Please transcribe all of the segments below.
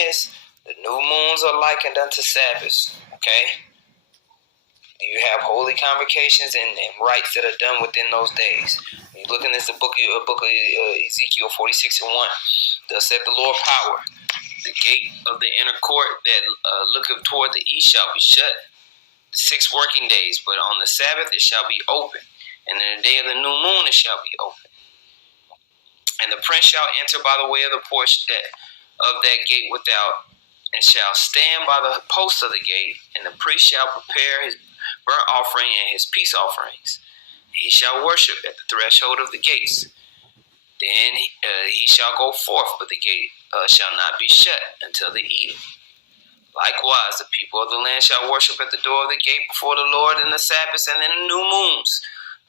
this. The new moons are likened unto Sabbaths. Okay? You have holy convocations and rites that are done within those days. You look in this book of Ezekiel 46:1. Thus saith the Lord power. The gate of the inner court that looketh toward the east shall be shut 6 working days, but on the Sabbath it shall be open, and in the day of the new moon it shall be open. And the prince shall enter by the way of the porch of that gate without, and shall stand by the post of the gate, and the priest shall prepare his burnt offering and his peace offerings. He shall worship at the threshold of the gates. Then he shall go forth, but the gate shall not be shut until the evening. Likewise, the people of the land shall worship at the door of the gate before the Lord in the Sabbaths and in the new moons.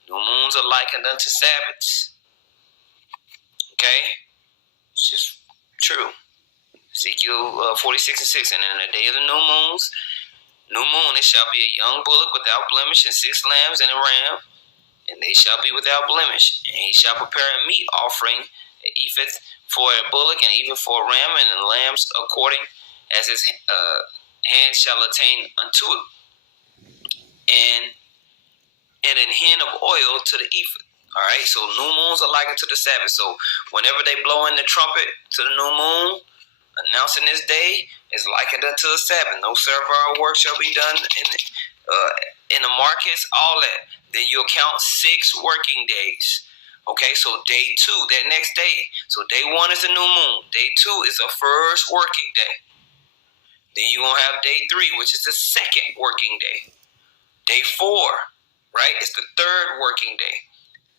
New moons are likened unto Sabbaths. Okay? It's just true. Ezekiel 46:6. And in the day of the new moon, it shall be a young bullock without blemish, and 6 lambs and a ram, and they shall be without blemish. And he shall prepare a meat offering, an ephah for a bullock, and even for a ram, and the lambs according as his hand shall attain unto it, and an hin of oil to the ephah. All right, so new moons are likened to the Sabbath. So whenever they blow in the trumpet to the new moon, announcing this day is likened unto the Sabbath. No servile work shall be done in the markets, all that. Then you'll count 6 working days. Okay, so day 2, that next day. So day 1 is the new moon. Day 2 is the first working day. Then you're going to have day 3, which is the second working day. Day 4, right, is the third working day.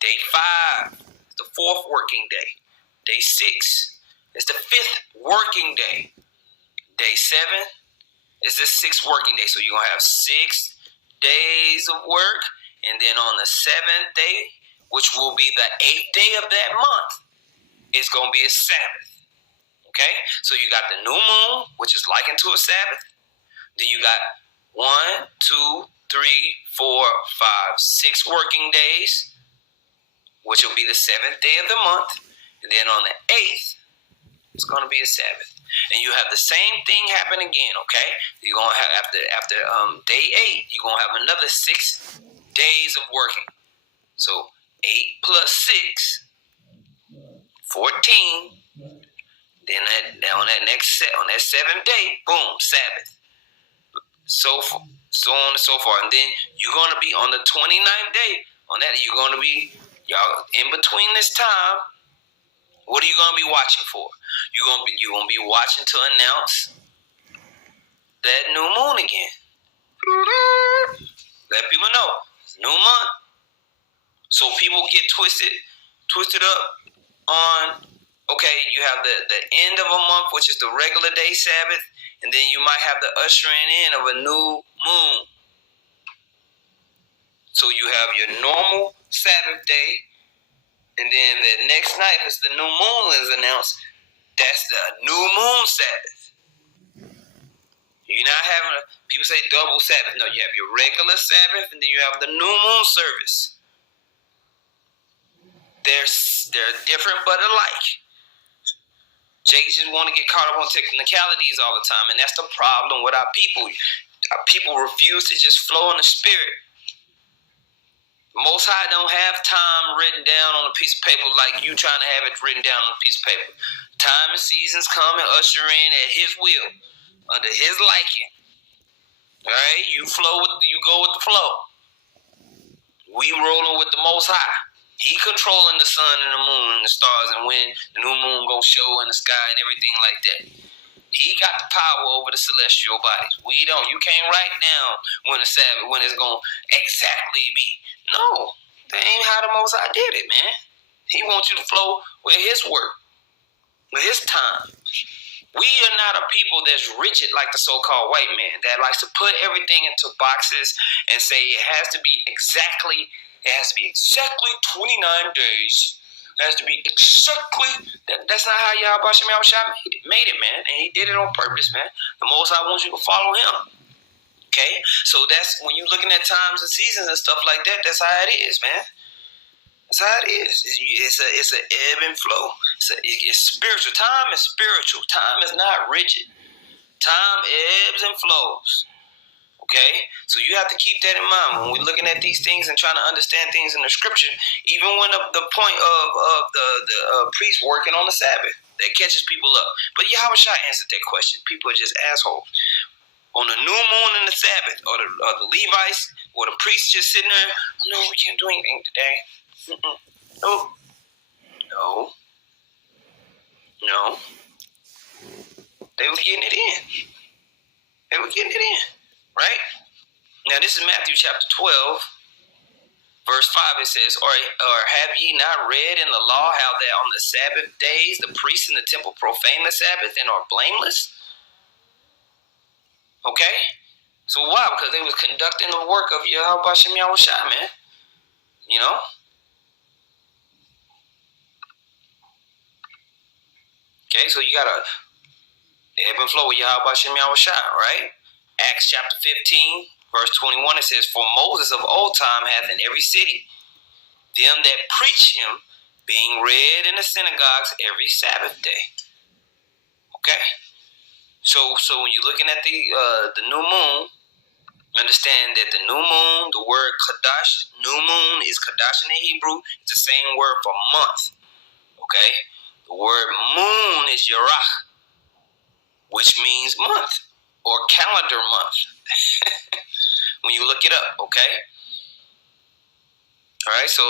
Day 5 is the 4th working day. Day 6 is the 5th working day. Day 7 is the 6th working day. So you're going to have 6 days of work. And then on the 7th day, which will be the 8th day of that month, is going to be a Sabbath. Okay? So you got the new moon, which is likened to a Sabbath. Then you got 1, 2, 3, 4, 5, 6 working days, which will be the 7th day of the month. And then on the 8th, it's going to be a Sabbath. And you have the same thing happen again, okay? You're going to have, after day 8, you're going to have another 6 days of working. So 8 plus 6, 14. Then on that 7th day, boom, Sabbath. So on and so forth. And then you're going to be on the 29th day. On that, you're going to be, y'all, in between this time, what are you going to be watching for? You're going to be watching to announce that new moon again. Let people know. It's new month. So people get twisted up on, okay, you have the end of a month, which is the regular day Sabbath, and then you might have the ushering in of a new moon. So you have your normal Sabbath day, and then the next night, as the new moon is announced, that's the new moon Sabbath. You're not having people say double Sabbath. No, you have your regular Sabbath, and then you have the new moon service. They're different but alike. Jake just want to get caught up on technicalities all the time, and that's the problem with our people. Our people refuse to just flow in the spirit. Most High don't have time written down on a piece of paper like you trying to have it written down on a piece of paper. Time and seasons come and usher in at His will, under His liking. All right, you go with the flow. We rolling with the Most High. He controlling the sun and the moon and the stars, and when the new moon go show in the sky and everything like that. He got the power over the celestial bodies. We don't. You can't write down when it's Sabbath, when it's going to exactly be. No, that ain't how the Most High did it, man. He wants you to flow with His work, with His time. We are not a people that's rigid like the so-called white man that likes to put everything into boxes and say it has to be exactly 29 days. It has to be exactly. That's not how Yahweh Shem made it, man. And He did it on purpose, man. The Most High wants you to follow Him. Okay? So that's when you're looking at times and seasons and stuff like that, that's how it is, man. That's how it is. It's an ebb and flow. It's spiritual. Time is spiritual. Time is not rigid. Time ebbs and flows. Okay, so you have to keep that in mind when we're looking at these things and trying to understand things in the scripture. Even when the point of the priest working on the Sabbath that catches people up. But Yahweh Shai answered that question. People are just assholes. On the new moon and the Sabbath, or the Levites, or the priests just sitting there. No, we can't do anything today. No. They were getting it in. Right? Now, this is Matthew chapter 12, verse 5. It says, or have ye not read in the law how that on the Sabbath days the priests in the temple profane the Sabbath and are blameless? Okay? So why? Because they was conducting the work of Yahweh Bashem Yahweh Shai, man. You know? Okay, so you got to ebb and flow with Yahweh Bashem Yahweh Shai, right? Acts chapter 15, verse 21, it says, for Moses of old time hath in every city them that preach him, being read in the synagogues every Sabbath day. Okay? So when you're looking at the new moon, understand that the new moon, the word Kadash, new moon is Kadash in the Hebrew. It's the same word for month. Okay? The word moon is Yarach, which means month or calendar month. When you look it up, okay? All right, so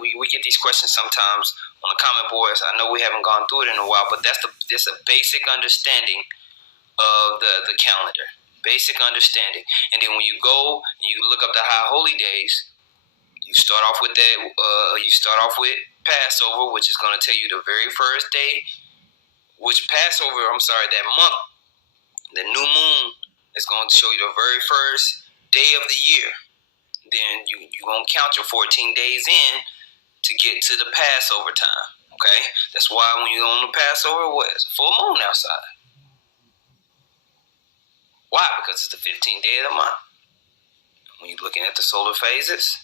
we get these questions sometimes on the comment boards. I know we haven't gone through it in a while, but that's a basic understanding of the calendar, basic understanding. And then when you go and you look up the high holy days, you start off with that. You start off with Passover, which is going to tell you the very first day. That month, the new moon is going to show you the very first day of the year. Then you're going to count your 14 days in to get to the Passover time, okay? That's why when you're on the Passover, it's a full moon outside. Why? Because it's the 15th day of the month. When you're looking at the solar phases,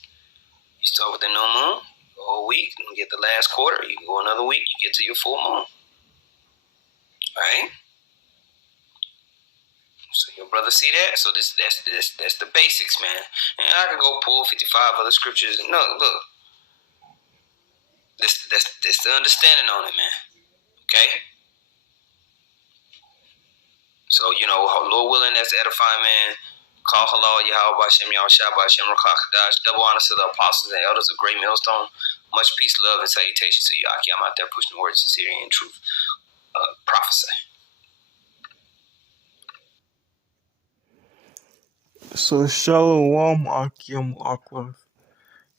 you start with the new moon, go a week, and get the last quarter. You can go another week, you get to your full moon. All right? So your brother see that? So that's the basics, man. And I can go pull 55 other scriptures. No, look. That's the understanding on it, man. Okay? So, Lord willing, that's edifying, man. Call halal, Yahweh Bashem, Yahweh Shai Bashem, Rakah Kadash. Double honor to the apostles and elders of Great Millstone. Much peace, love, and salutation to you, Aki. I'm out there pushing the words of sincerity and truth. Prophesy. So Shalom Akim Aklaf.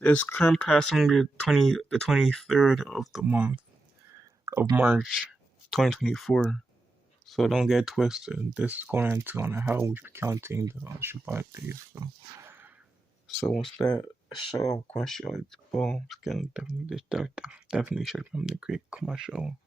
It's current passing the 23rd of the month of March 2024. So don't get twisted. This is going into on how we be counting the Shabbat days. So once that show question, boom, it's gonna definitely show from the great commercial.